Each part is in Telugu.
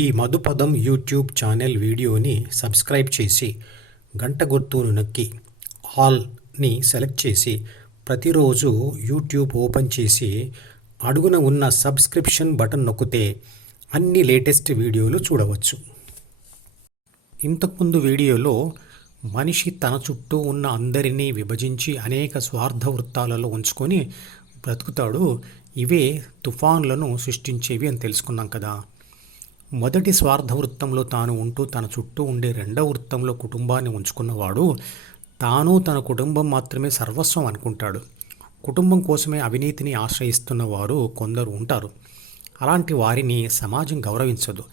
ఈ మధుపదం యూట్యూబ్ ఛానల్ వీడియోని సబ్స్క్రైబ్ చేసి గంట గుర్తును నొక్కి ఆల్ని సెలెక్ట్ చేసి ప్రతిరోజు యూట్యూబ్ ఓపెన్ చేసి అడుగున ఉన్న సబ్స్క్రిప్షన్ బటన్ నొక్కితే అన్ని లేటెస్ట్ వీడియోలు చూడవచ్చు. ఇంతకుముందు వీడియోలో మనిషి తన చుట్టూ ఉన్న అందరినీ విభజించి అనేక స్వార్థ వృత్తాలలో ఉంచుకొని బ్రతుకుతాడు. ఇవే తుఫాన్లను సృష్టించేవి అని తెలుసుకున్నాం కదా. మొదటి స్వార్థ వృత్తంలో తాను ఉంటూ తన చుట్టూ ఉండే రెండవ వృత్తంలో కుటుంబాన్ని ఉంచుకున్నవాడు తాను తన కుటుంబం మాత్రమే సర్వస్వం అనుకుంటాడు. కుటుంబం కోసమే అవినీతిని ఆశ్రయిస్తున్న వారు కొందరు ఉంటారు. అలాంటి వారిని సమాజం గౌరవించదు.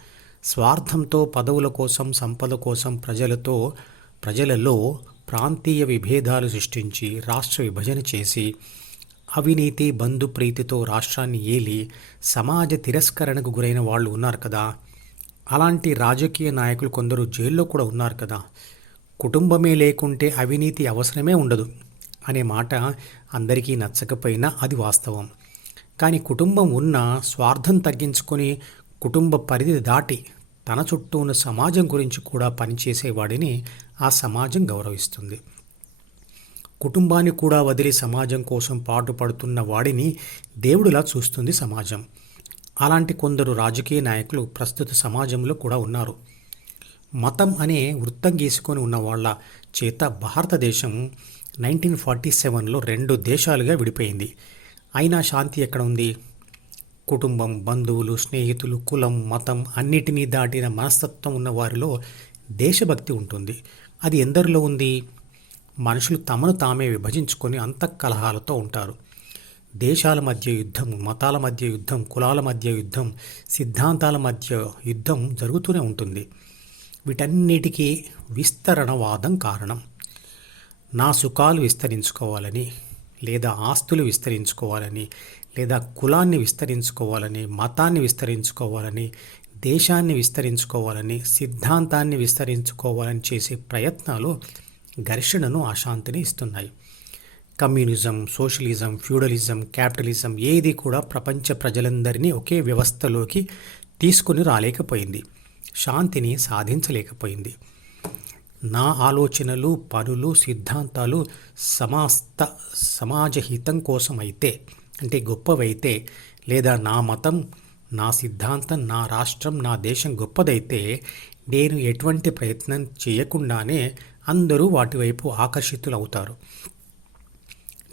స్వార్థంతో పదవుల కోసం సంపద కోసం ప్రజలతో ప్రజలలో ప్రాంతీయ విభేదాలు సృష్టించి రాష్ట్ర విభజన చేసి అవినీతి బంధు ప్రీతితో రాష్ట్రాన్ని ఏలి సమాజ తిరస్కరణకు గురైన వాళ్ళు ఉన్నారు కదా. అలాంటి రాజకీయ నాయకులు కొందరు జైల్లో కూడా ఉన్నారు కదా. కుటుంబమే లేకుంటే అవినీతి అవసరమే ఉండదు అనే మాట అందరికీ నచ్చకపోయినా అది వాస్తవం. కానీ కుటుంబం ఉన్న స్వార్థం తగ్గించుకొని కుటుంబ పరిధి దాటి తన చుట్టూ ఉన్న సమాజం గురించి కూడా పనిచేసేవాడిని ఆ సమాజం గౌరవిస్తుంది. కుటుంబాన్ని కూడా వదిలి సమాజం కోసం పాటుపడుతున్న వాడిని దేవుడిలా చూస్తుంది సమాజం. అలాంటి కొందరు రాజకీయ నాయకులు ప్రస్తుత సమాజంలో కూడా ఉన్నారు. మతం అనే వృత్తం గీసుకొని ఉన్న వాళ్ళ చేత భారతదేశం నైన్టీన్ ఫార్టీ సెవెన్లో రెండు దేశాలుగా విడిపోయింది. అయినా శాంతి ఎక్కడ ఉంది? కుటుంబం బంధువులు స్నేహితులు కులం మతం అన్నిటినీ దాటిన మనస్తత్వం ఉన్న వారిలో దేశభక్తి ఉంటుంది. అది ఎందరిలో ఉంది? మనుషులు తమను తామే విభజించుకొని అంతఃకలహాలతో ఉంటారు. దేశాల మధ్య యుద్ధం మతాల మధ్య యుద్ధం కులాల మధ్య యుద్ధం సిద్ధాంతాల మధ్య యుద్ధం జరుగుతూనే ఉంటుంది. వీటన్నిటికీ విస్తరణవాదం కారణం. నా సుఖాలు విస్తరించుకోవాలని లేదా ఆస్తులు విస్తరించుకోవాలని లేదా కులాన్ని విస్తరించుకోవాలని మతాన్ని విస్తరించుకోవాలని దేశాన్ని విస్తరించుకోవాలని సిద్ధాంతాన్ని విస్తరించుకోవాలని చేసే ప్రయత్నాలు ఘర్షణను అశాంతిని ఇస్తున్నాయి. కమ్యూనిజం సోషలిజం ఫ్యూడలిజం క్యాపిటలిజం ఏది కూడా ప్రపంచ ప్రజలందరినీ ఒకే వ్యవస్థలోకి తీసుకుని రాలేకపోయింది. శాంతిని సాధించలేకపోయింది. నా ఆలోచనలు పనులు సిద్ధాంతాలు సమస్త సమాజ హితం కోసం అయితే అంటే గొప్పవైతే లేదా నా మతం నా సిద్ధాంతం నా రాష్ట్రం నా దేశం గొప్పదైతే నేను ఎటువంటి ప్రయత్నం చేయకుండానే అందరూ వాటి వైపు ఆకర్షితులవుతారు.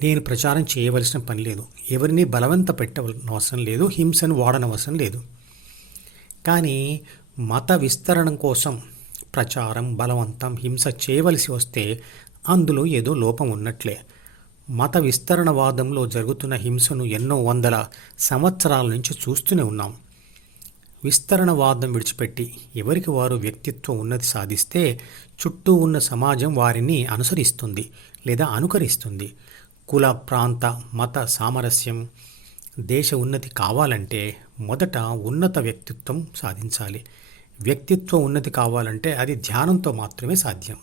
నేను ప్రచారం చేయవలసిన పని లేదు. ఎవరిని బలవంత పెట్టవలసిన లేదు. హింసను వాడనవసరం లేదు. కానీ మత విస్తరణ కోసం ప్రచారం బలవంతం హింస చేయవలసి వస్తే అందులో ఏదో లోపం ఉన్నట్లే. మత విస్తరణవాదంలో జరుగుతున్న హింసను ఎన్నో వందల సంవత్సరాల నుంచి చూస్తూనే ఉన్నాం. విస్తరణవాదం విడిచిపెట్టి ఎవరికి వారు వ్యక్తిత్వం ఉన్నది సాధిస్తే చుట్టూ ఉన్న సమాజం వారిని అనుసరిస్తుంది లేదా అనుకరిస్తుంది. కుల ప్రాంత మత సామరస్యం దేశ ఉన్నతి కావాలంటే మొదట ఉన్నత వ్యక్తిత్వం సాధించాలి. వ్యక్తిత్వ ఉన్నతి కావాలంటే అది ధ్యానంతో మాత్రమే సాధ్యం.